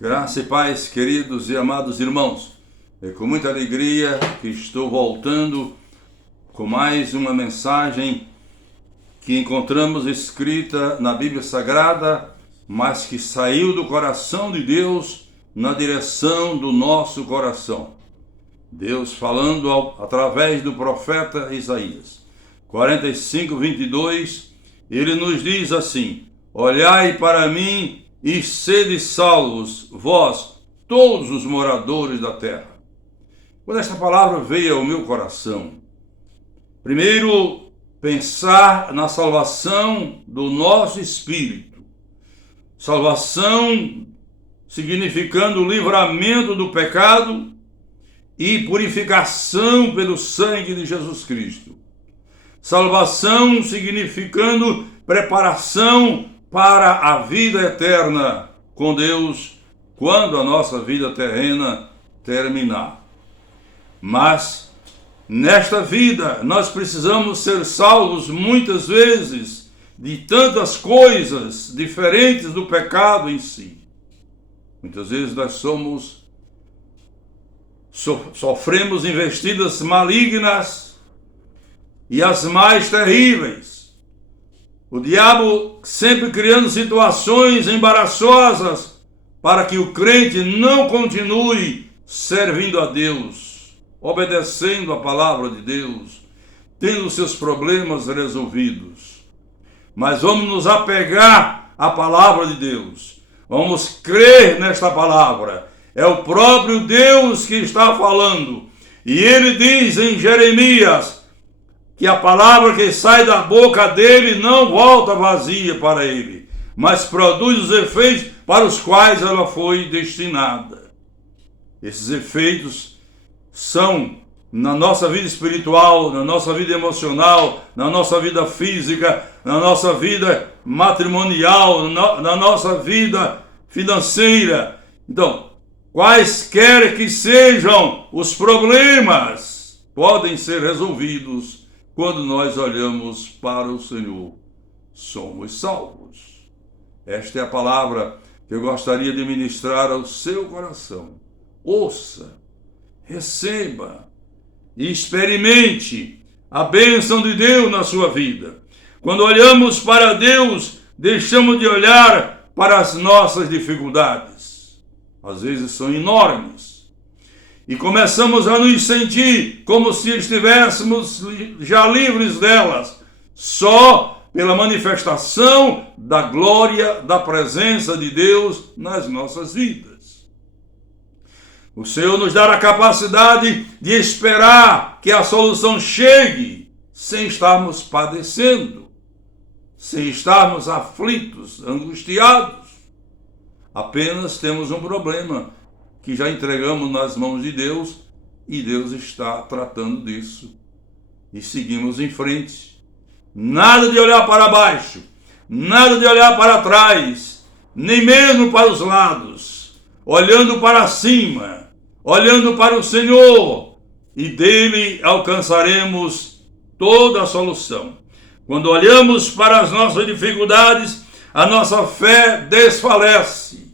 Graça e paz, queridos e amados irmãos. É com muita alegria que estou voltando com mais uma mensagem que encontramos escrita na Bíblia Sagrada, mas que saiu do coração de Deus na direção do nosso coração. Deus falando através do profeta Isaías. 45:22, ele nos diz assim: olhai para mim e sede salvos, vós, todos os moradores da terra. Quando esta palavra veio ao meu coração, primeiro, pensar na salvação do nosso espírito. Salvação significando o livramento do pecado e purificação pelo sangue de Jesus Cristo. Salvação significando preparação para a vida eterna com Deus quando a nossa vida terrena terminar. Mas nesta vida nós precisamos ser salvos muitas vezes de tantas coisas diferentes do pecado em si. Muitas vezes nós sofremos investidas malignas e as mais terríveis. O diabo sempre criando situações embaraçosas para que o crente não continue servindo a Deus, obedecendo a palavra de Deus, tendo seus problemas resolvidos. Mas vamos nos apegar à palavra de Deus. Vamos crer nesta palavra. É o próprio Deus que está falando. E ele diz em Jeremias que a palavra que sai da boca dele não volta vazia para ele, mas produz os efeitos para os quais ela foi destinada. Esses efeitos são na nossa vida espiritual, na nossa vida emocional, na nossa vida física, na nossa vida matrimonial, na nossa vida financeira. Então, quaisquer que sejam os problemas, podem ser resolvidos quando nós olhamos para o Senhor. Somos salvos. Esta é a palavra que eu gostaria de ministrar ao seu coração. Ouça, receba e experimente a bênção de Deus na sua vida. Quando olhamos para Deus, deixamos de olhar para as nossas dificuldades. Às vezes são enormes. E começamos a nos sentir como se estivéssemos já livres delas, só pela manifestação da glória, da presença de Deus nas nossas vidas. O Senhor nos dá a capacidade de esperar que a solução chegue sem estarmos padecendo, sem estarmos aflitos, angustiados. Apenas temos um problema que já entregamos nas mãos de Deus e Deus está tratando disso. E seguimos em frente. Nada de olhar para baixo, nada de olhar para trás, nem mesmo para os lados, olhando para cima, olhando para o Senhor, e dele alcançaremos toda a solução. Quando olhamos para as nossas dificuldades, a nossa fé desfalece.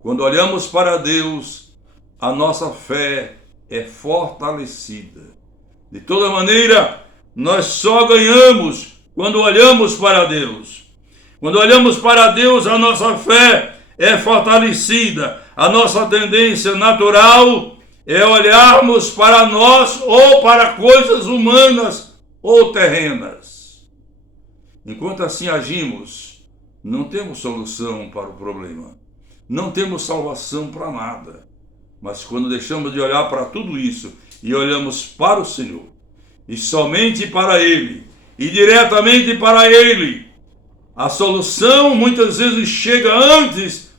Quando olhamos para Deus, a nossa fé é fortalecida. De toda maneira, nós só ganhamos quando olhamos para Deus. Quando olhamos para Deus, a nossa fé é fortalecida. A nossa tendência natural é olharmos para nós ou para coisas humanas ou terrenas. Enquanto assim agimos, não temos solução para o problema. Não temos salvação para nada. Mas quando deixamos de olhar para tudo isso e olhamos para o Senhor, e somente para Ele, e diretamente para Ele, a solução muitas vezes chega antes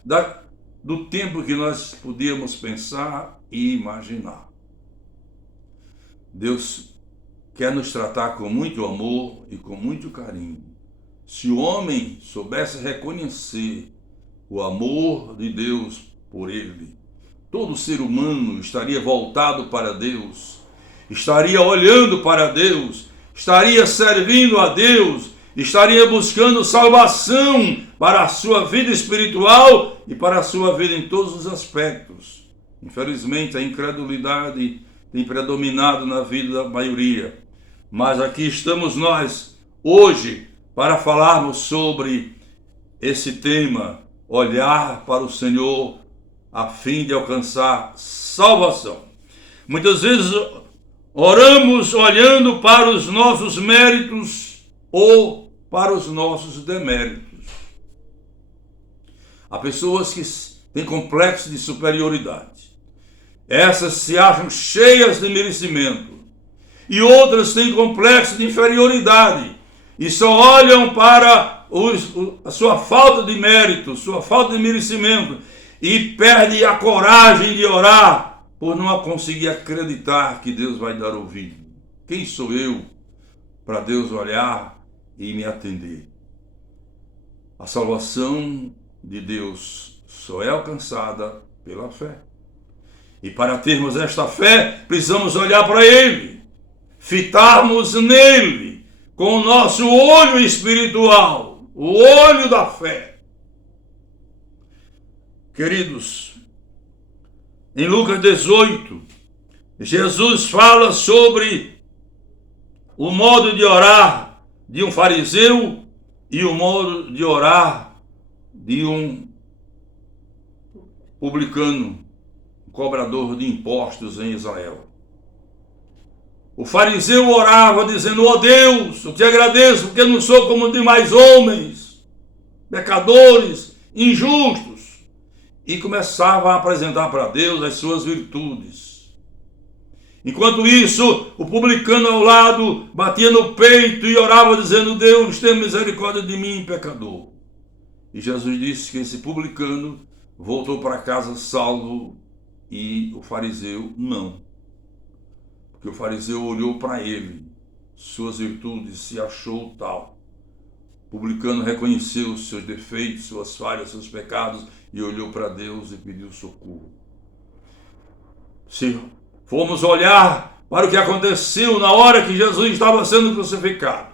do tempo que nós podíamos pensar e imaginar. Deus quer nos tratar com muito amor e com muito carinho. Se o homem soubesse reconhecer o amor de Deus por ele, todo ser humano estaria voltado para Deus, estaria olhando para Deus, estaria servindo a Deus estaria buscando salvação para a sua vida espiritual e para a sua vida em todos os aspectos. Infelizmente, a incredulidade tem predominado na vida da maioria. Mas aqui estamos nós, hoje, para falarmos sobre esse tema, olhar para o Senhor a fim de alcançar salvação. Muitas vezes oramos olhando para os nossos méritos ou para os nossos deméritos. Há pessoas que têm complexo de superioridade. Essas se acham cheias de merecimento. E outras têm complexo de inferioridade e só olham para a sua falta de mérito, sua falta de merecimento e perdem a coragem de orar por não conseguir acreditar que Deus vai dar ouvido. Quem sou eu para Deus olhar e me atender? A salvação de Deus só é alcançada pela fé. E para termos esta fé, precisamos olhar para Ele, fitarmos nele com o nosso olho espiritual, o olho da fé. Queridos, em Lucas 18, Jesus fala sobre o modo de orar de um fariseu e o modo de orar de um publicano, um cobrador de impostos em Israel. O fariseu orava dizendo: ó Deus, eu te agradeço porque não sou como demais homens, pecadores, injustos. E começava a apresentar para Deus as suas virtudes. Enquanto isso, o publicano ao lado batia no peito e orava dizendo: Deus, tenha misericórdia de mim, pecador. E Jesus disse que esse publicano voltou para casa salvo e o fariseu não. Porque o fariseu olhou para ele, suas virtudes, se achou tal. O publicano reconheceu os seus defeitos, suas falhas, seus pecados e olhou para Deus e pediu socorro. Se formos olhar para o que aconteceu na hora que Jesus estava sendo crucificado,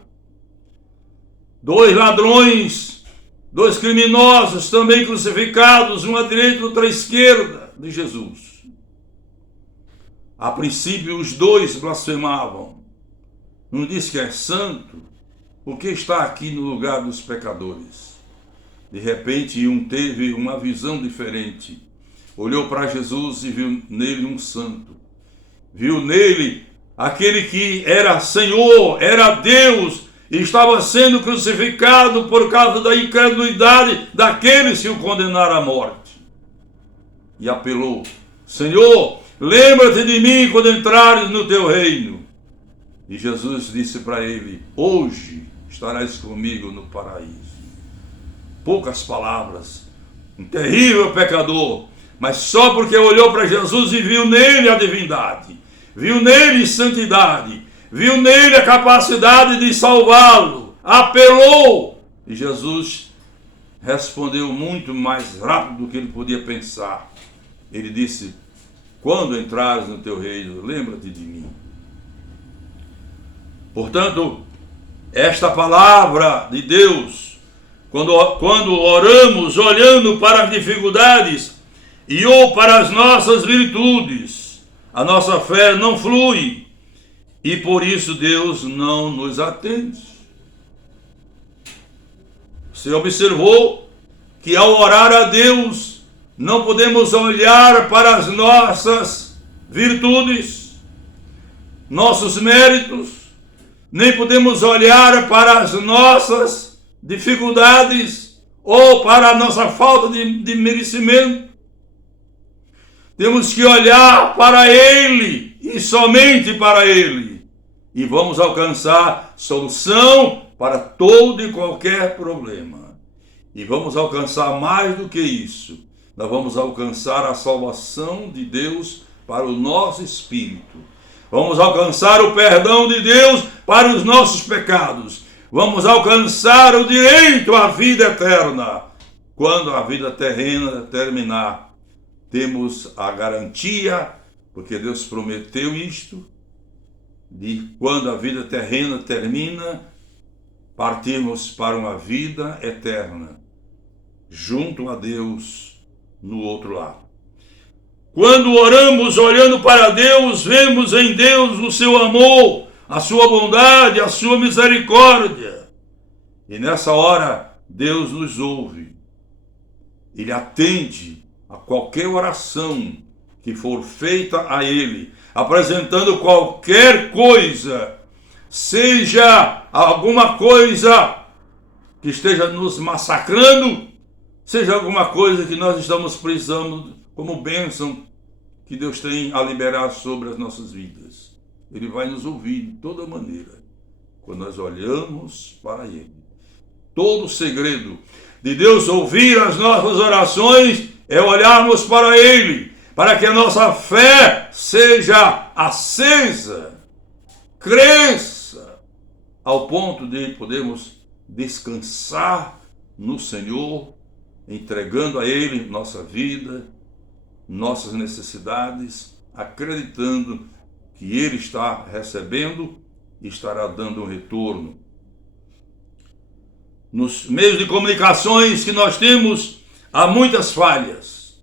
2 ladrões, 2 criminosos também crucificados, um à direita e outro à esquerda de Jesus. A princípio os 2 blasfemavam. Não diz que é santo? Por que está aqui no lugar dos pecadores? De repente um teve uma visão diferente. Olhou para Jesus e viu nele um santo. Viu nele aquele que era Senhor, era Deus, e estava sendo crucificado por causa da incredulidade daqueles que o condenaram à morte. E apelou: Senhor, lembra-te de mim quando entrares no teu reino. E Jesus disse para ele: hoje estarás comigo no paraíso. Poucas palavras, um terrível pecador, mas só porque olhou para Jesus e viu nele a divindade, viu nele santidade, viu nele a capacidade de salvá-lo, apelou. E Jesus respondeu muito mais rápido do que ele podia pensar. Ele disse: quando entrares no teu reino, lembra-te de mim. Portanto, esta palavra de Deus, quando oramos olhando para as dificuldades e ou para as nossas virtudes, a nossa fé não flui e por isso Deus não nos atende. Você observou que ao orar a Deus não podemos olhar para as nossas virtudes, nossos méritos, nem podemos olhar para as nossas dificuldades ou para a nossa falta de merecimento. Temos que olhar para Ele e somente para Ele. E vamos alcançar solução para todo e qualquer problema. E vamos alcançar mais do que isso. Nós vamos alcançar a salvação de Deus para o nosso espírito. Vamos alcançar o perdão de Deus para os nossos pecados. Vamos alcançar o direito à vida eterna. Quando a vida terrena terminar, temos a garantia, porque Deus prometeu isto, de quando a vida terrena termina, partirmos para uma vida eterna, junto a Deus no outro lado. Quando oramos olhando para Deus, vemos em Deus o seu amor, a sua bondade, a sua misericórdia. E nessa hora, Deus nos ouve. Ele atende a qualquer oração que for feita a Ele, apresentando qualquer coisa, seja alguma coisa que esteja nos massacrando, seja alguma coisa que nós estamos precisando como bênção que Deus tem a liberar sobre as nossas vidas. Ele vai nos ouvir de toda maneira, quando nós olhamos para Ele. Todo o segredo de Deus ouvir as nossas orações é olharmos para Ele, para que a nossa fé seja acesa, cresça, ao ponto de podermos descansar no Senhor, entregando a Ele nossa vida, nossas necessidades, acreditando que Ele está recebendo e estará dando um retorno. Nos meios de comunicações que nós temos, há muitas falhas,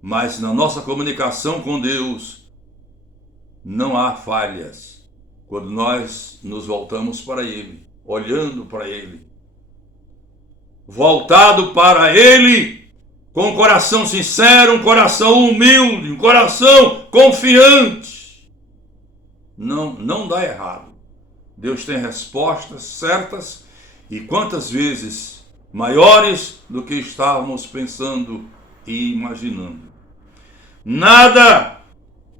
mas na nossa comunicação com Deus não há falhas, quando nós nos voltamos para Ele, olhando para Ele, voltado para Ele, com um coração sincero, um coração humilde, um coração confiante. Não dá errado. Deus tem respostas certas e quantas vezes maiores do que estávamos pensando e imaginando. Nada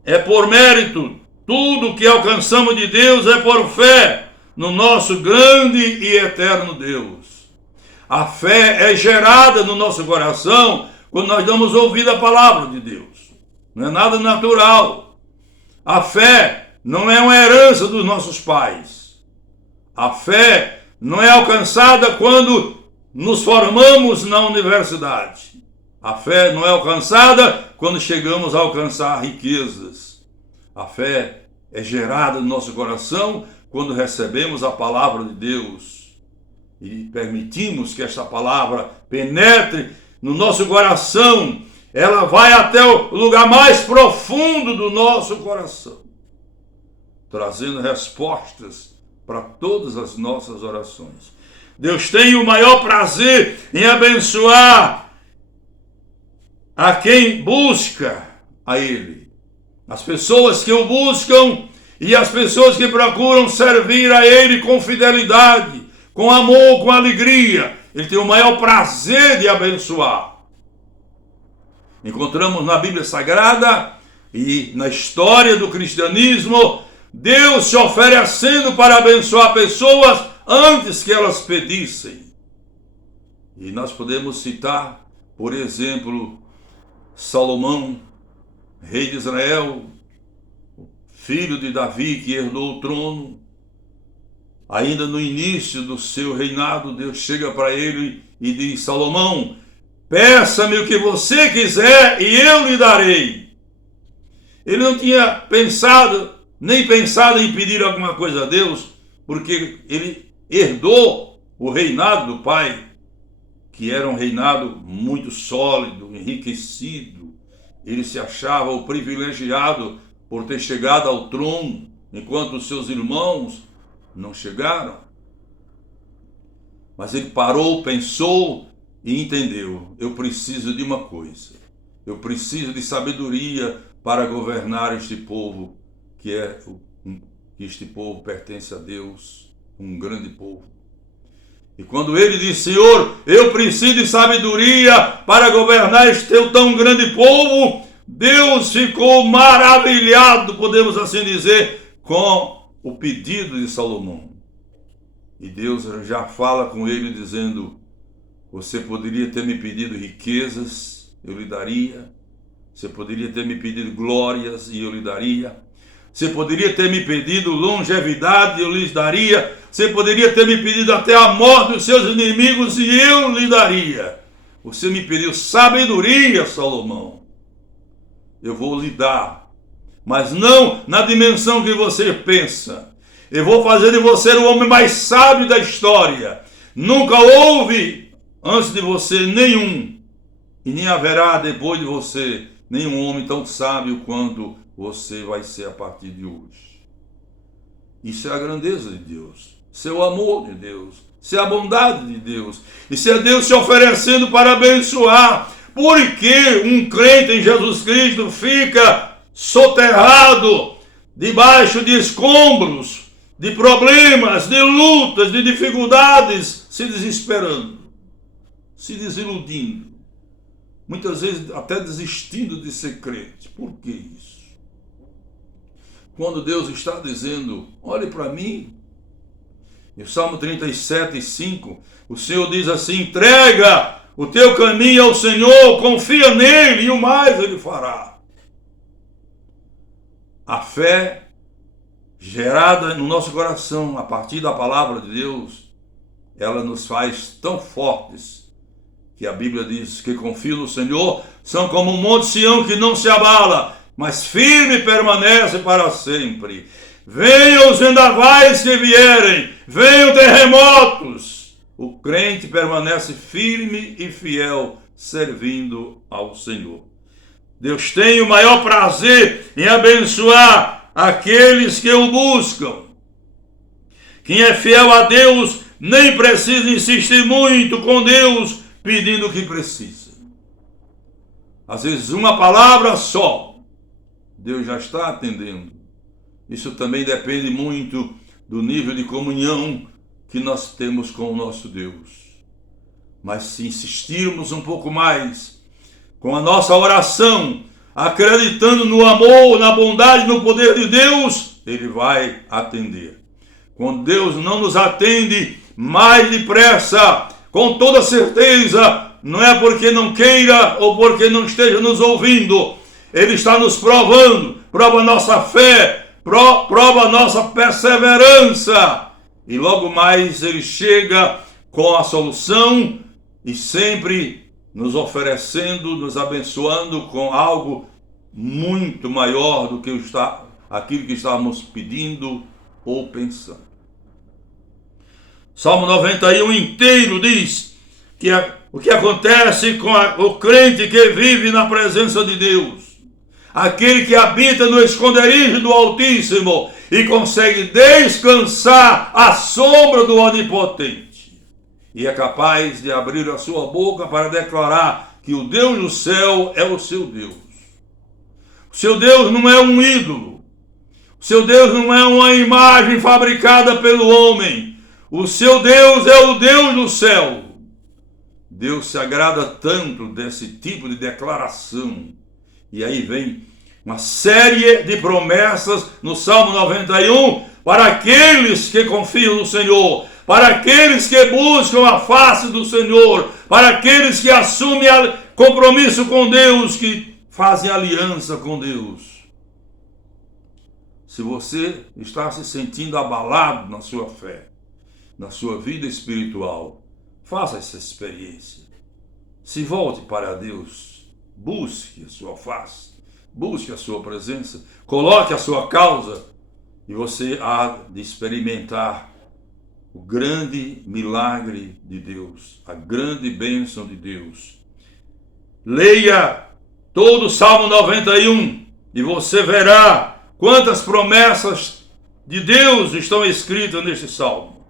é por mérito. Tudo que alcançamos de Deus é por fé no nosso grande e eterno Deus. A fé é gerada no nosso coração quando nós damos ouvido à palavra de Deus. Não é nada natural. A fé não é uma herança dos nossos pais. A fé não é alcançada quando nos formamos na universidade. A fé não é alcançada quando chegamos a alcançar riquezas. A fé é gerada no nosso coração quando recebemos a palavra de Deus e permitimos que esta palavra penetre no nosso coração. Ela vai até o lugar mais profundo do nosso coração, trazendo respostas para todas as nossas orações. Deus tem o maior prazer em abençoar a quem busca a Ele. As pessoas que o buscam e as pessoas que procuram servir a Ele com fidelidade, com amor, com alegria. Ele tem o maior prazer de abençoar. Encontramos na Bíblia Sagrada e na história do cristianismo, Deus se oferecendo para abençoar pessoas antes que elas pedissem. E nós podemos citar, por exemplo, Salomão, rei de Israel, filho de Davi, que herdou o trono. Ainda no início do seu reinado, Deus chega para ele e diz: Salomão, peça-me o que você quiser e eu lhe darei. Ele não tinha nem pensado em pedir alguma coisa a Deus, porque ele herdou o reinado do pai, que era um reinado muito sólido, enriquecido. Ele se achava o privilegiado por ter chegado ao trono, enquanto os seus irmãos não chegaram. Mas ele parou, pensou e entendeu: eu preciso de uma coisa. Eu preciso de sabedoria para governar este povo, que este povo pertence a Deus, um grande povo. E quando ele disse: Senhor, eu preciso de sabedoria para governar este teu tão grande povo, Deus ficou maravilhado, podemos assim dizer, com o pedido de Salomão. E Deus já fala com ele dizendo: você poderia ter me pedido riquezas, eu lhe daria. Você poderia ter me pedido glórias e eu lhe daria. Você poderia ter me pedido longevidade e eu lhes daria. Você poderia ter me pedido até a morte dos seus inimigos e eu lhe daria. Você me pediu sabedoria, Salomão. Eu vou lhe dar, mas não na dimensão que você pensa. Eu vou fazer de você o homem mais sábio da história. Nunca houve antes de você nenhum, e nem haverá depois de você nenhum homem tão sábio quanto você vai ser a partir de hoje. Isso é a grandeza de Deus, isso é o amor de Deus, isso é a bondade de Deus, isso é Deus se oferecendo para abençoar. Por que um crente em Jesus Cristo fica soterrado debaixo de escombros, de problemas, de lutas, de dificuldades, se desesperando, se desiludindo, muitas vezes até desistindo de ser crente? Por que isso? Quando Deus está dizendo, olhe para mim. No Salmo 37:5, o Senhor diz assim: entrega o teu caminho ao Senhor, confia nele e o mais ele fará. A fé gerada no nosso coração a partir da palavra de Deus, ela nos faz tão fortes que a Bíblia diz que confiam no Senhor são como um monte Sião que não se abala, mas firme permanece para sempre. Venham os vendavais que vierem, venham terremotos, o crente permanece firme e fiel, servindo ao Senhor. Deus tem o maior prazer em abençoar aqueles que o buscam. Quem é fiel a Deus nem precisa insistir muito com Deus pedindo o que precisa. Às vezes uma palavra só, Deus já está atendendo. Isso também depende muito do nível de comunhão que nós temos com o nosso Deus. Mas se insistirmos um pouco mais com a nossa oração, acreditando no amor, na bondade, no poder de Deus, Ele vai atender. Quando Deus não nos atende mais depressa, com toda certeza, não é porque não queira ou porque não esteja nos ouvindo. Ele está nos provando, prova a nossa fé, prova a nossa perseverança. E logo mais Ele chega com a solução e sempre nos oferecendo, nos abençoando com algo muito maior do que aquilo que estávamos pedindo ou pensando. Salmo 91 inteiro diz que o que acontece com o crente que vive na presença de Deus, aquele que habita no esconderijo do Altíssimo e consegue descansar à sombra do Onipotente, e é capaz de abrir a sua boca para declarar que o Deus do céu é o seu Deus. O seu Deus não é um ídolo. O seu Deus não é uma imagem fabricada pelo homem. O seu Deus é o Deus do céu. Deus se agrada tanto desse tipo de declaração. E aí vem uma série de promessas no Salmo 91 para aqueles que confiam no Senhor, para aqueles que buscam a face do Senhor, para aqueles que assumem compromisso com Deus, que fazem aliança com Deus. Se você está se sentindo abalado na sua fé, na sua vida espiritual, faça essa experiência. Se volte para Deus, busque a sua face, busque a sua presença, coloque a sua causa e você há de experimentar o grande milagre de Deus, a grande bênção de Deus. Leia todo o Salmo 91 e você verá quantas promessas de Deus estão escritas neste Salmo.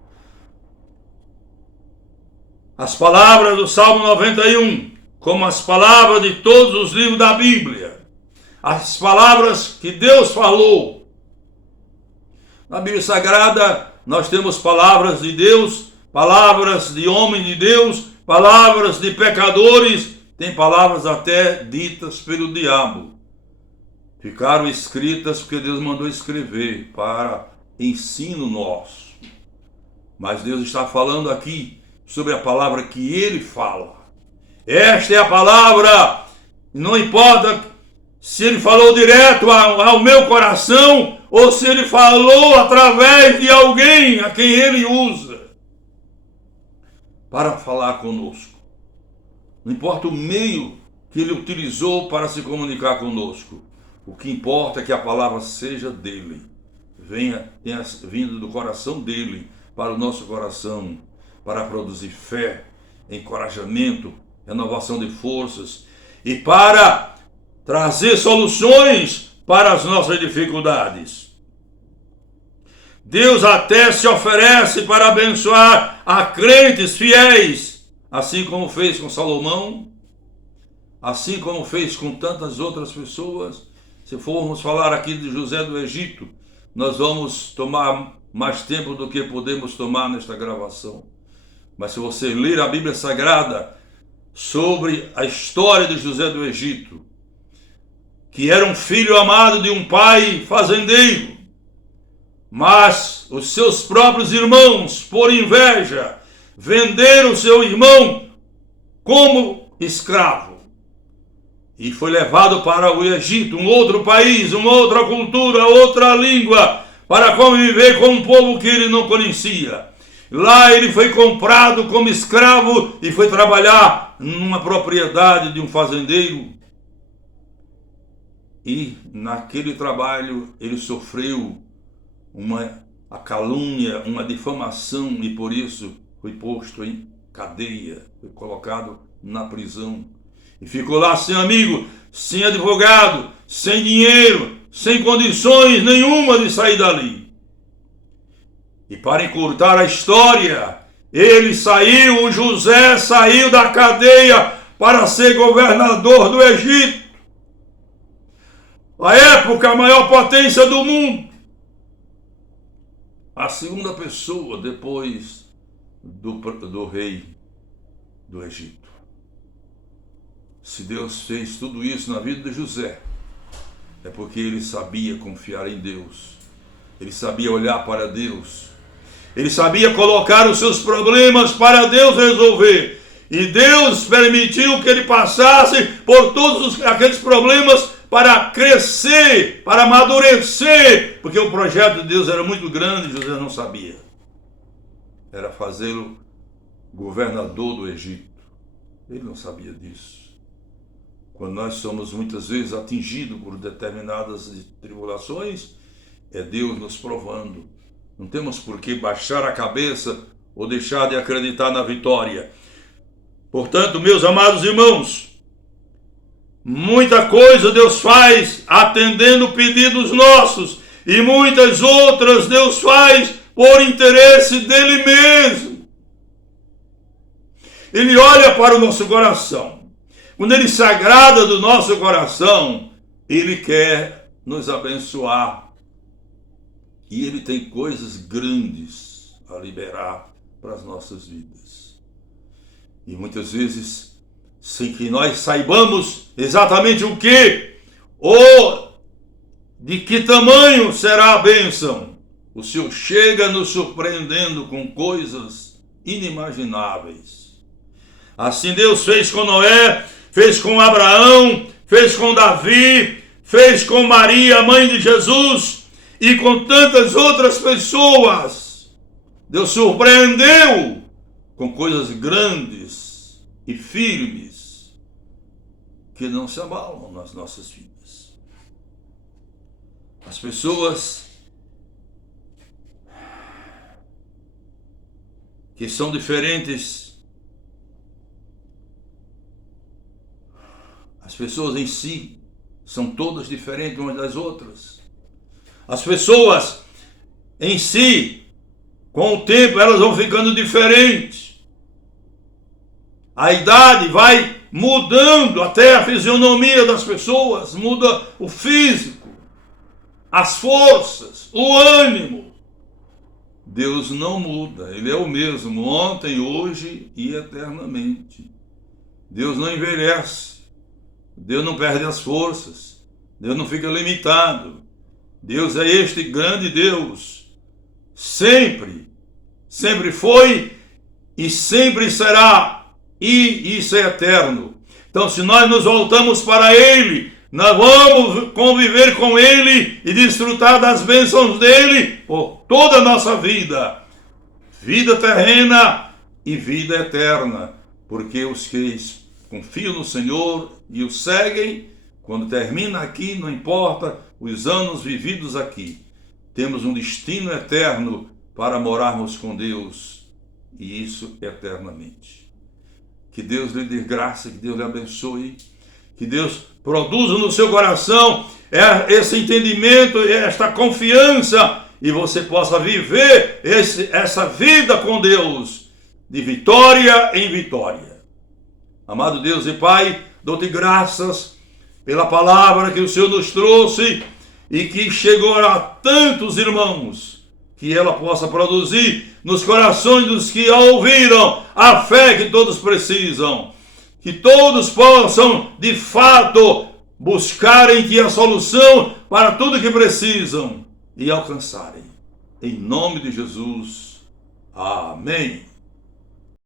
As palavras do Salmo 91, como as palavras de todos os livros da Bíblia, as palavras que Deus falou. Na Bíblia Sagrada nós temos palavras de Deus, palavras de homens de Deus, palavras de pecadores, tem palavras até ditas pelo diabo. Ficaram escritas porque Deus mandou escrever para ensino nosso. Mas Deus está falando aqui sobre a palavra que Ele fala. Esta é a palavra, não importa se Ele falou direto ao meu coração ou se Ele falou através de alguém a quem Ele usa para falar conosco. Não importa o meio que Ele utilizou para se comunicar conosco. O que importa é que a palavra seja dele, tenha vindo do coração dele para o nosso coração, para produzir fé, encorajamento, renovação de forças e para trazer soluções para as nossas dificuldades. Deus até se oferece para abençoar a crentes fiéis, assim como fez com Salomão, assim como fez com tantas outras pessoas. Se formos falar aqui de José do Egito, nós vamos tomar mais tempo do que podemos tomar nesta gravação. Mas se você ler a Bíblia Sagrada sobre a história de José do Egito, que era um filho amado de um pai fazendeiro, mas os seus próprios irmãos, por inveja, venderam seu irmão como escravo. E foi levado para o Egito, um outro país, uma outra cultura, outra língua, para conviver com um povo que ele não conhecia. Lá ele foi comprado como escravo e foi trabalhar numa propriedade de um fazendeiro. E naquele trabalho ele sofreu a calúnia, uma difamação, e por isso foi posto em cadeia, foi colocado na prisão. E ficou lá sem amigo, sem advogado, sem dinheiro, sem condições nenhuma de sair dali. E para encurtar a história, o José saiu da cadeia para ser governador do Egito. A época, a maior potência do mundo. A segunda pessoa depois do rei do Egito. Se Deus fez tudo isso na vida de José, é porque ele sabia confiar em Deus. Ele sabia olhar para Deus. Ele sabia colocar os seus problemas para Deus resolver. E Deus permitiu que ele passasse por todos aqueles problemas para crescer, para amadurecer, porque o projeto de Deus era muito grande. José não sabia. Era fazê-lo governador do Egito. Ele não sabia disso. Quando nós somos muitas vezes atingidos por determinadas tribulações, é Deus nos provando. Não temos por que baixar a cabeça ou deixar de acreditar na vitória. Portanto, meus amados irmãos, muita coisa Deus faz atendendo pedidos nossos, e muitas outras Deus faz por interesse dele mesmo. Ele olha para o nosso coração. Quando ele se agrada do nosso coração, ele quer nos abençoar. E ele tem coisas grandes a liberar para as nossas vidas. E muitas vezes, sem que nós saibamos exatamente o que ou de que tamanho será a bênção, o Senhor chega nos surpreendendo com coisas inimagináveis. Assim Deus fez com Noé, fez com Abraão, fez com Davi, fez com Maria, mãe de Jesus, e com tantas outras pessoas. Deus surpreendeu com coisas grandes e firmes que não se abalam nas nossas vidas. As pessoas que são diferentes, as pessoas em si são todas diferentes umas das outras. As pessoas em si, com o tempo, elas vão ficando diferentes. A idade vai mudando até a fisionomia das pessoas, muda o físico, as forças, o ânimo. Deus não muda, Ele é o mesmo, ontem, hoje e eternamente. Deus não envelhece, Deus não perde as forças, Deus não fica limitado. Deus é este grande Deus, sempre foi e sempre será, e isso é eterno. Então, se nós nos voltamos para Ele, nós vamos conviver com Ele e desfrutar das bênçãos dEle por toda a nossa vida, vida terrena e vida eterna, porque os que confiam no Senhor e o seguem, quando termina aqui, não importa os anos vividos aqui, temos um destino eterno para morarmos com Deus, e isso eternamente. Que Deus lhe dê graça, que Deus lhe abençoe, que Deus produza no seu coração esse entendimento, esta confiança, e você possa viver essa vida com Deus, de vitória em vitória. Amado Deus e Pai, dou-te graças pela palavra que o Senhor nos trouxe e que chegou a tantos irmãos, que ela possa produzir nos corações dos que a ouviram a fé que todos precisam, que todos possam de fato buscarem que a solução para tudo que precisam e alcançarem. Em nome de Jesus. Amém.